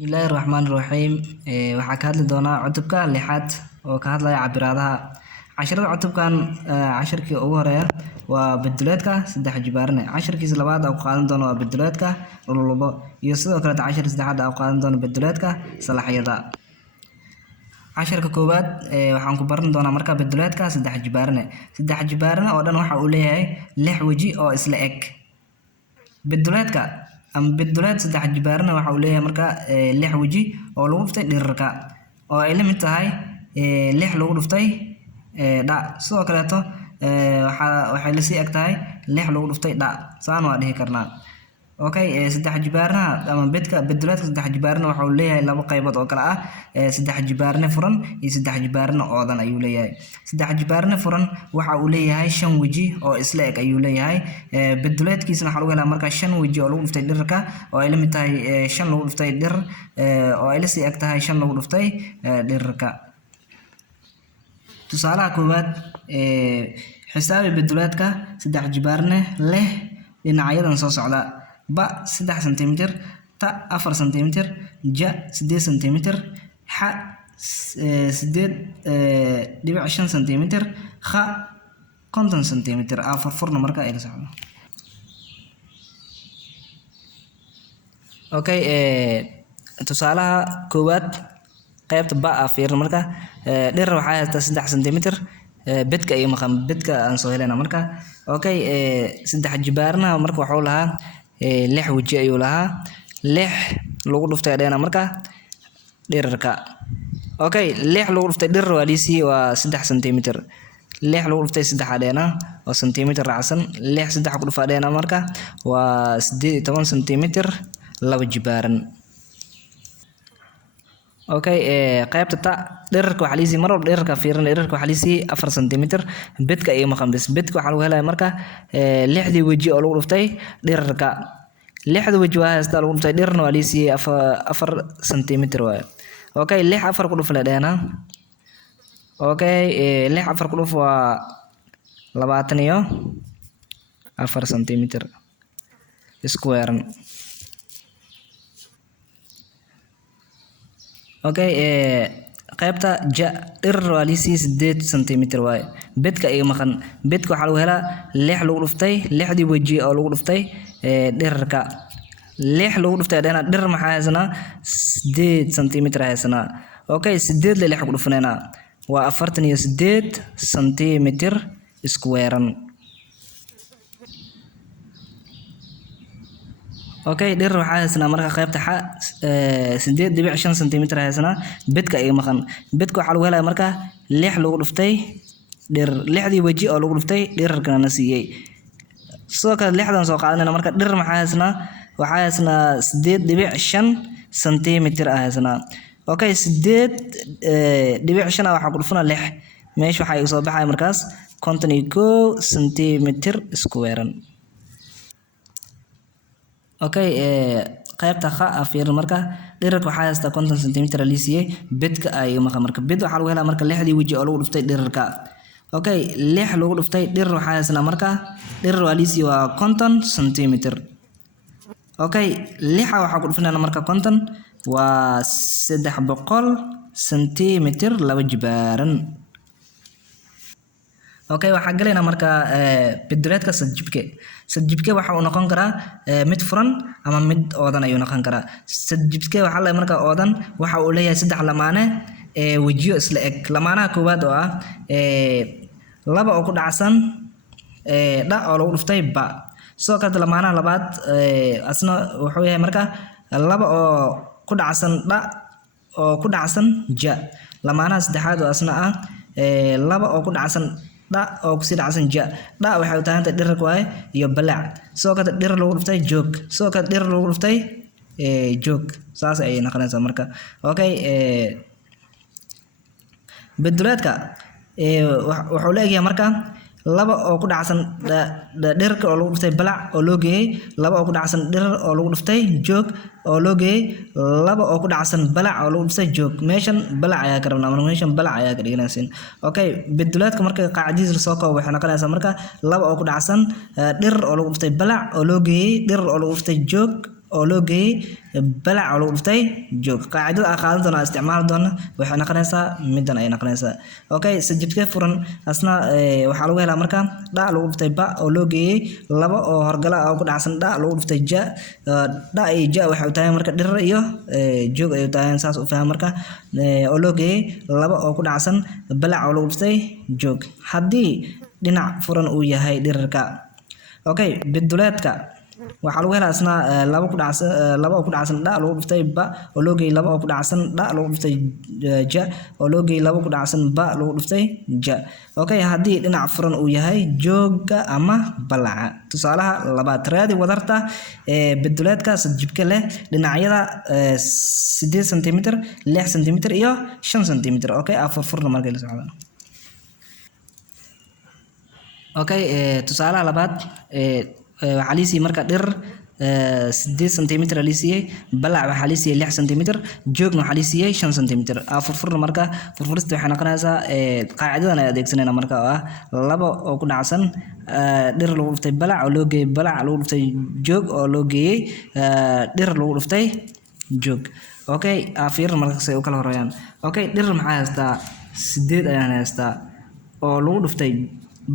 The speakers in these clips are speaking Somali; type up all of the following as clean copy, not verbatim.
Bismillahirrahmanirrahiim. Waxaa ka hadli doonaa cutubka lixaad oo ka hadlaya cabiraadaha. Casharada cutubkan casharkii ugu horeeya waa beduleedka saddex jibaarne. Casharkiisa labaad aan ku qaadan doono waa beduleedka lulubo iyo sidoo kale casharka saddexaad aan ku qaadan doono beduleedka salaxyada. Casharka koowaad waxaan ku baran doonaa marka beduleedka saddex jibaarne. Saddex jibaarne oo dhan waxa uu leeyahay lix waji oo isla eg. Beduleedka beduleed saddex jibaarna waxa uu leeyahay marka lix waji oo lagu dhuftay dhirirka oo ay la mid tahay lix lagu dhuftay dha sidoo kaleeto waxay la sii eg tahay lix lagu dhuftay dha saan waa dhihi karnaa. saddex jibaarnaha ama beduleedka saddex jibaarna waxa uu leeyahay laba qaybood oo kala ah saddex jibaarne furan iyo saddex jibaarne oodan ayuu leeyahay. Saddex jibaarne furan waxa uu leeyahay shan waji oo isla eg ayuu leeyahay. Beduleedkiisana waxa lagu helaa marka shan waji oo lagu dhuftay dhirirka oo ay la mid tahay shan lagu dhuftay dhir oo ay la sii eg tahay shan lagu dhuftay dhirirka. Tusaalaha koowaad xisaabi beduleedka saddex jibaarne leh dhinacyadan soo socda: ba 3 sentimitir, ta 4 sentimitir, ja 8 sentimitir, xa 8.5 sentimitir, kha 50 sentimitir. Furfurna marka ay la socdo. Tusaalaha koowaad qaybta ba fiirna marka dhir waxay haysataa 3 sentimitir, bedka iyo maqan bedka aan soo helena marka saddex jibaarna marka wuxuu lahaa lix waji ayuu lahaa lix lagu dhuftay dheena marka dhirirka. Lix lagu dhuftay dhirir waa liisi waa 3 sentimitir, lix lagu dhuftay saddex dheena oo sentimitir raacsan, lix saddex ku dhufa dheena marka waa 18 sentimitir laba jibaaran. qaybta ta dhirirka waxa liisi mar walba dhirirka fiirin dhirirka waxa liisi 4 sentimitir, bedka iyo maqan bedka waxa lagu helaya marka lixdii waji oo lagu dhuftay dhirirka. Lixda waji waa haysta lagu dhuftay dhirirna waa liisi 4 sentimitir waaye. lix 4 ku dhuf la dheena. lix 4 ku dhuf waa 24 sentimitir square. qaybta ja dhirir waa liisi 8 sentimitir waaye. bedka iyo maqan bedka waxa lagu helaa lix lagu dhuftay lixdii waji oo lagu dhuftay dhirirka. lix lagu dhuftay dheena dhirir maxaa haysanaa 8 sentimitir haysanaa. 8 lix ku dhufanayna waa 48 sentimitir square. dhirir waxaa haysanaa marka qaybta xa 8.5 sentimitir haysanaa. bedka iyo maqan bedka waxa lagu helaya marka lix lagu dhuftay dhirir lixdii waji oo lagu dhuftay dhirirkana na siiyey. sidoo kale lixdan soo qaadanayna marka dhirir maxaa haysanaa waxaa haysanaa 8.5 sentimitir haysanaa. 8.5 waxaa ku dhufana lix meesha waxaa iga soo baxaya markaas 51 sentimitir square. qaybta kha fiirin marka dhirirka waxaa haystaa 50 sentimitir liisiye bedka ay maqan marka bed waxa lagu helaa marka lixdii waji oo lagu dhuftay dhirirka. lix lagu dhuftay dhirir waxaa haysana marka dhirir waa liisi waa 50 sentimitir. lixa waxaa ku dhufanayna marka 50 waa 300 sentimitir laba jibaaran. waxaa galaynaa marka beduleedka sadjibke waxa uu noqon karaa mid furan ama mid oodan ayuu noqon karaa. sadjibke waxa la marka oodan waxa uu leeyahay saddex lamaane wajiyo isla eg. lamaanaha koowaad oo ah laba oo ku dhacsan dha oo lagu dhuftay ba. sidoo kale lamaanaha labaad asna wuxuu yahay marka laba oo ku dhacsan dha oo ku dhacsan ja. lamaanaha saddexaad oo asna ah laba oo ku dhacsan dha oo ku sii dhacsan ja. dha waxay u tahay dhirirka waaye iyo balaac. sidoo kale dhirir lagu dhuftay joog. sidoo kale dhirir lagu dhuftay joog saas ay noqonaysaa marka. beduleedka wuxuu leeyahay marka laba oo ku dhacsan dhirirka oo lagu dhuftay balaac oo loo geeyay laba oo ku dhacsan dhirir oo lagu dhuftay joog oo loo geeyay laba oo ku dhacsan balaac oo lagu dhuftay joog. meeshan balaac ayaa ka rabnaa marka meeshan balaac ayaa ka dhiganaysin. beduleedka marka qaacidiisa la soo koobo waxay noqonaysaa marka laba oo ku dhacsan dhirir oo lagu dhuftay balaac oo loo geeyay dhirir oo lagu dhuftay joog oo loo geeyey balac oo lagu dhuftay joog. qaacidada aan qaadan doona isticmaali doona waxay noqonaysaa midan ay noqonaysaa. okay sajidka furan asna waxaa lagu helaa marka dha lagu dhuftay ba oo loo geeyey laba oo horgala oo ku dhacsan dha lagu dhuftay ja. dha iyo ja waxay u tahay marka dhirar iyo joog ay u tahay saas u faham marka oo loo geeyey laba oo ku dhacsan balac oo lagu dhuftay joog. haddii dhinac furan uu yahay dhirarka. okay biduleedka waxaa lagu helaa isna laba oo ku dhacsan dha lagu dhuftay ba oo loo geeyey laba oo ku dhacsan dha lagu dhuftay ja oo loo geeyey laba ku dhacsan ba lagu dhuftay ja. okay haddii dhinac furan uu yahay jooga ama balaca. tusaalaha labaad raadi wadarta biduleedka sadjibka leh dhinacyada 8 cm 6 cm iyo 5 cm. okay furfurna markay la socdaan. okay tusaalaha labaad waxaa liisii marka dhir 8 cm liisiyey balac waxaa liisiyey 6 cm joogna waxaa liisiyey 5 cm. furfurna marka furfurista waxay noqonaysaa qaacidadan ay adeegsanayna marka oo ah laba oo ku dhacsan dhir lagu dhuftay balac oo loo geeyey balac lagu dhuftay joog oo loo geeyey dhir lagu dhuftay joog. okay fiir marka say u kala horeeyaan. okay dhir maxaa haystaa 8 ayaan haystaa oo lagu dhuftay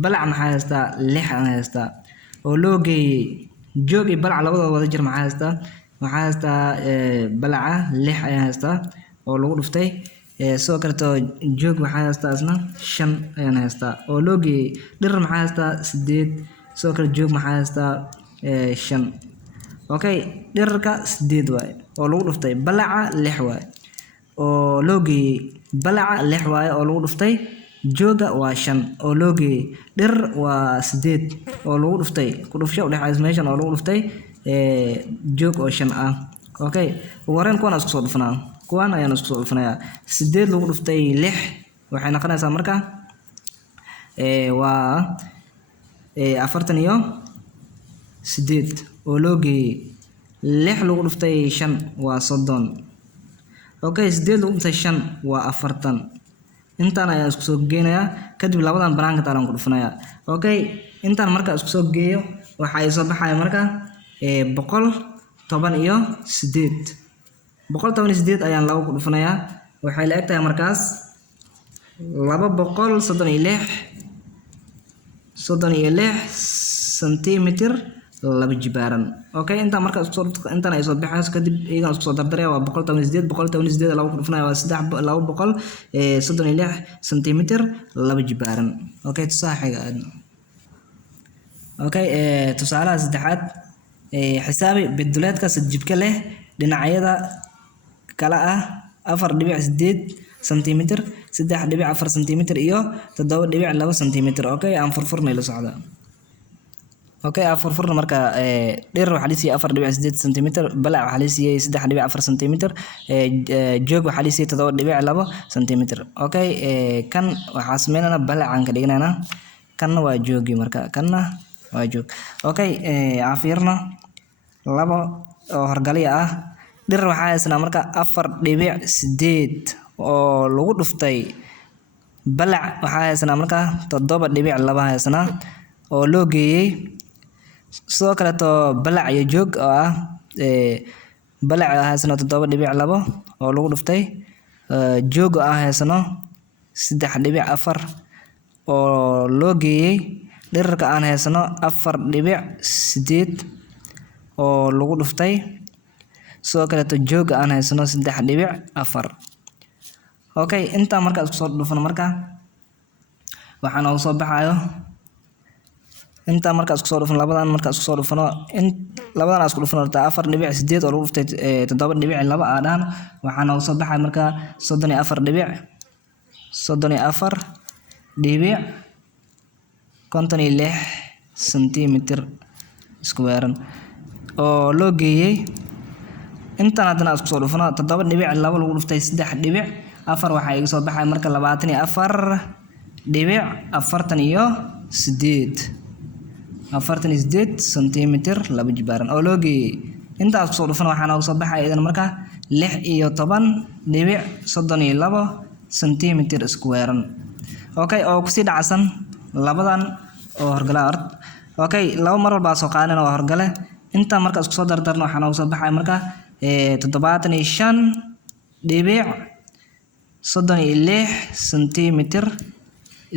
balac maxaa haystaa 6 ayaan haystaa oo loo geeyey joog iyo balac labadooda wada jir maxaa haystaa waxaa haystaa balaca 6 ayaan haystaa oo lagu dhuftay sidoo kaleeto joog waxaa haystaa isna 5 ayaan haystaa oo loo geeyey dhir maxaa haystaa 8 sidoo kale joog maxaa haystaa 5. okay dhirarka 8 waaye oo lagu dhuftay balaca 6 waaye oo loo geeyey balaca 6 waaye oo lagu dhuftay jooga waa 5 oo loo geeyey dhir waa 8 oo lagu dhuftay ku dhufsho u dhaxaysa meeshan oo lagu dhuftay joog oo 5 ah. okay wareen kuwan isku soo dhufnaa kuwan ayaan isku soo dhufnayaa 8 lagu dhuftay 6 waxay noqonaysaa marka waa 48 oo loo geeyey 6 lagu dhuftay 5 waa 30. okay 8 lagu dhuftay 5 waa 40. intaan ayaan isku soo geynayaa kadib labadan banaanka taalan ku dhufanayaa. okay intaan marka isku soo geeyo waxa ay soo baxaya marka 118 ayaan laba ku dhufanayaa waxay la eg tahay markaas 236 cm laba jibaaran. okay intaan marka isku soo intaan ay soo baxayso kadib iyaga isku soo dardaraya waa 118 laba ku dhufanaya waa 236 cm laba jibaaran. okay tusaaxiga okay tusaalaha saddexaad xisaabi biduleedka sadjibka leh dhinacyada kala ah 4.8 cm 3.4 cm iyo 7.2 cm. okay aan furfurnay la socda. okay furfurna marka dhir waxaa liisiyey 4.8 cm balac waxaa liisiyey 3.4 cm joog waxaa liisiyey 7.2 cm. okay kan waxaa sameynana balacan ka dhiganayna kanna waa joogi marka kanna waa joog. okay fiirna laba oo horgalaya ah dhir waxaa haysana marka 4.8 oo lagu dhuftay balac waxaa haysana marka 7.2 haysana oo loo geeyey sidoo kaleeto balac iyo joog oo ah balac haysano 7.2 oo lagu dhuftay joog oo ah haysano 3.4 oo loo geeyey dhirarka aan haysano 4.8 oo lagu dhuftay sidoo kaleeto joog aan haysano 3.4. okay intaan marka isku soo dhufano marka waxaa noogu soo baxayo inta marka isku soo dhufan labadan marka isku soo dhufano in labadan isku dhufan 4.8 oo lagu dhuftay 7.2 aadaan waxaana soo baxay marka 34.56 cm square oo loo geeyey intaan hadana isku soo dhufano 7.2 lagu dhuftay 3.4 waxa ay soo baxay marka 24.48 cm laba jibaaran oo loo geeyey intaas soo dhufan waxaana soo baxay idan marka 16.32 cm square. okay oo ku sii dhacsan labadan oo horgala okay laba mar walba soo qaadana waa horgale inta marka isku soo dardarno waxaa noogu soo baxaya marka 75.36 sentimitir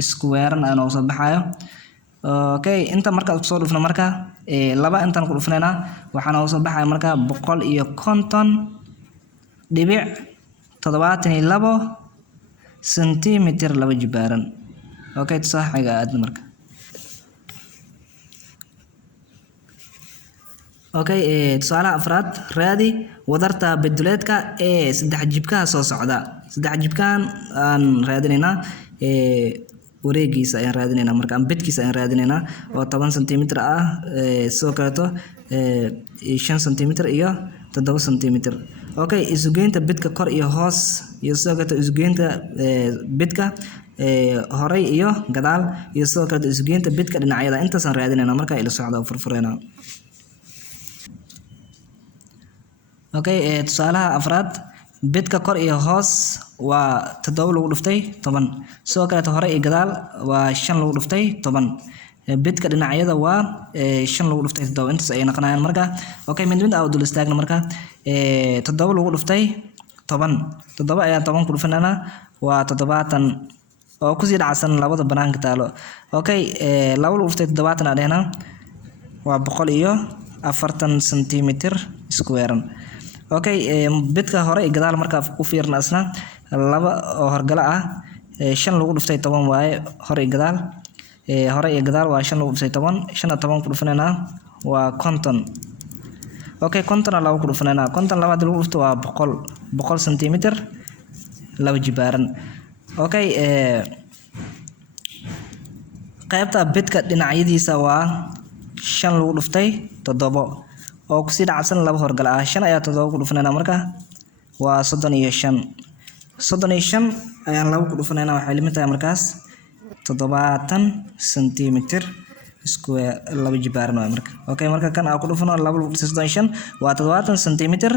square ayaa noogu soo baxayo. Okay, inta marka isku soo dhufno marka laba intaan ku dhufnayna waxaa noogu soo baxaya marka 150.72 sentimitir laba jibaaran. Okay, tusaaxiga aad marka. Okay, tusaalaha afraad raadi wadarta beduleedka ee saddex jibkaha soo socda. Saddex jibkaan aan raadinaynaa wareegiisa ayaan raadinaynaa marka aan bedkiisa ayaan raadinaynaa oo 10 sentimitir ah, sidoo kaleeto 5 sentimitir iyo 7 sentimitir. Okay, isugeynta bedka kor iyo hoos iyo sidoo kaleeto isugeynta bedka horay iyo gadaal iyo sidoo kaleeto isugeynta bedka dhinacyada intaas aan raadinaynaa marka ila socda furfurayna. Okay, tusaalaha afraad bedka kor iyo hoos waa 7 lagu dhuftay 10, sidoo kale hore iyo gadaal waa 5 lagu dhuftay 10, bedka dhinacyada waa 5 lagu dhuftay 7. intaas ay noqonayaan marka. Okay, mid mid dul istaagna marka 7 lagu dhuftay 10, 7 ayaa 10 ku dhufanana waa 70 oo ku sii dhacsan labada banaanka taalo. Okay, 2 lagu dhuftay 70 adheena waa 140 sentimitir square. Okay, bedka hore iyo gadaal marka u fiirna asna laba oo horgala ah 5 lagu dhuftay 10 waaye hore iyo gadaal. Hore iyo gadaal waa 5 lagu dhuftay 10, 5 10 ku dhufanayna waa 50. Okay, 50 lagu dhufanayna 50 labaad lagu dhufto waa 100 sentimitir laba jibaaran. Okay, qaybta bedka dhinacyadiisa waa 5 lagu dhuftay 7 oo ku sii dhacsan laba horgala ah. 5 ayaa 7 ku dhufanayna marka waa 35. 35 ayaan lagu dhufanayna waxay limitahay markaas 70 sentimitir square laba jibaaran waa marka. Okay, marka kan aan ku dhufano 2 lagu dhuftay 35 waa 70 sentimitir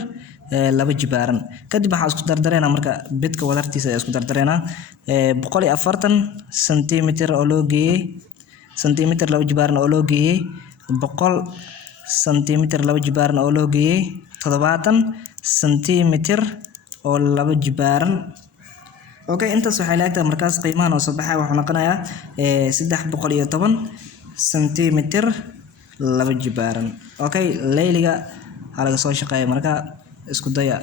laba jibaaran. Kadib waxaan isku dardareynaa marka bedka wadartiisa ayaa isku dardareynaa 140 sentimitir oo loo geeyay sentimitir laba jibaaran oo loo geeyay 100 sentimitir laba jibaaran oo loo geeyay 70 sentimitir oo laba jibaaran. Okay, intaas waxay leedahay markaas qiimahan oo soo baxay wuxuu noqonayaa 310 sentimitir laba jibaaran. Okay, layliga halaga soo shaqeeyo marka isku daya.